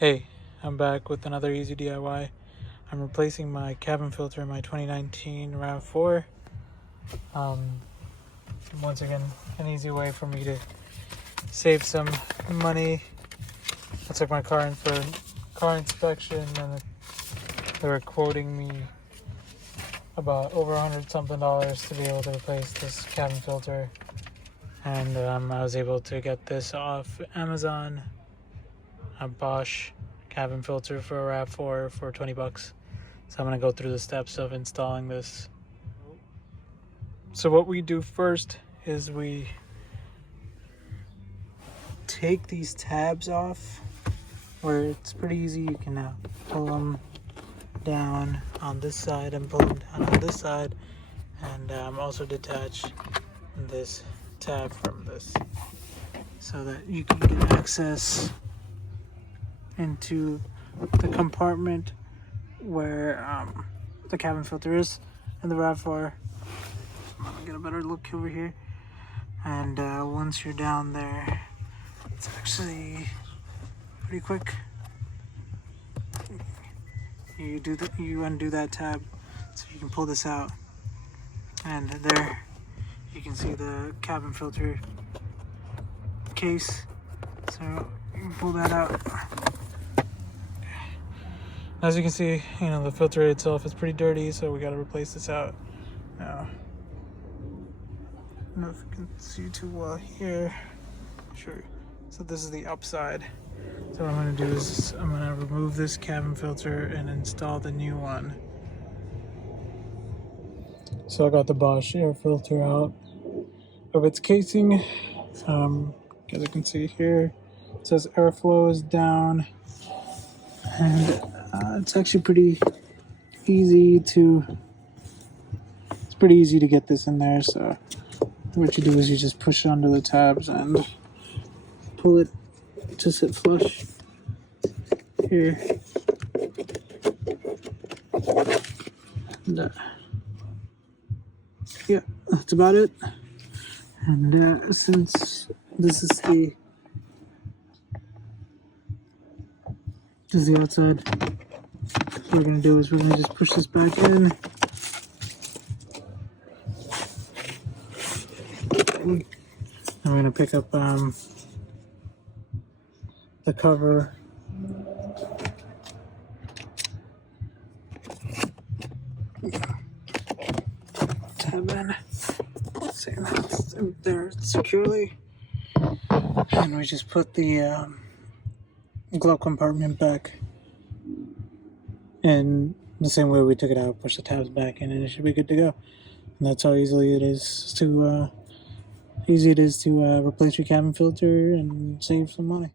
Hey, I'm back with another easy DIY. I'm replacing my cabin filter in my 2019 RAV4. Once again, an easy way for me to save some money. I took my car in for car inspection and they were quoting me about over $100 something to be able to replace this cabin filter. And I was able to get this off Amazon, a Bosch cabin filter for a RAV4 for 20 bucks. So I'm going to go through the steps of installing this. So what we do first is we take these tabs off, where it's pretty easy. You can now pull them down on this side and pull them down on this side, and also detach this tab from this so that you can get access into the compartment where the cabin filter is in the RAV4. I'm gonna get a better look over here, and once you're down there, it's actually pretty quick. You undo that tab so you can pull this out, and there you can see the cabin filter case, so you can pull that out. As you can see, the filter itself is pretty dirty, so we got to replace this out now. I don't know if you can see too well here. Sure. So this is the upside. So what I'm going to do is I'm going to remove this cabin filter and install the new one. So I got the Bosch air filter out of its casing. As you can see here, it says airflow is down, and it's actually pretty easy to get this in there. So what you do is you just push it under the tabs and pull it to sit flush here. And, yeah, that's about it. And since this is the outside, what we're going to do is we're going to just push this back in. I'm going to pick up the cover. Tab in. See, that's there securely. And we just put the glove compartment back in the same way we took it out. Push the tabs back in and it should be good to go. And that's how easy it is to replace your cabin filter and save some money.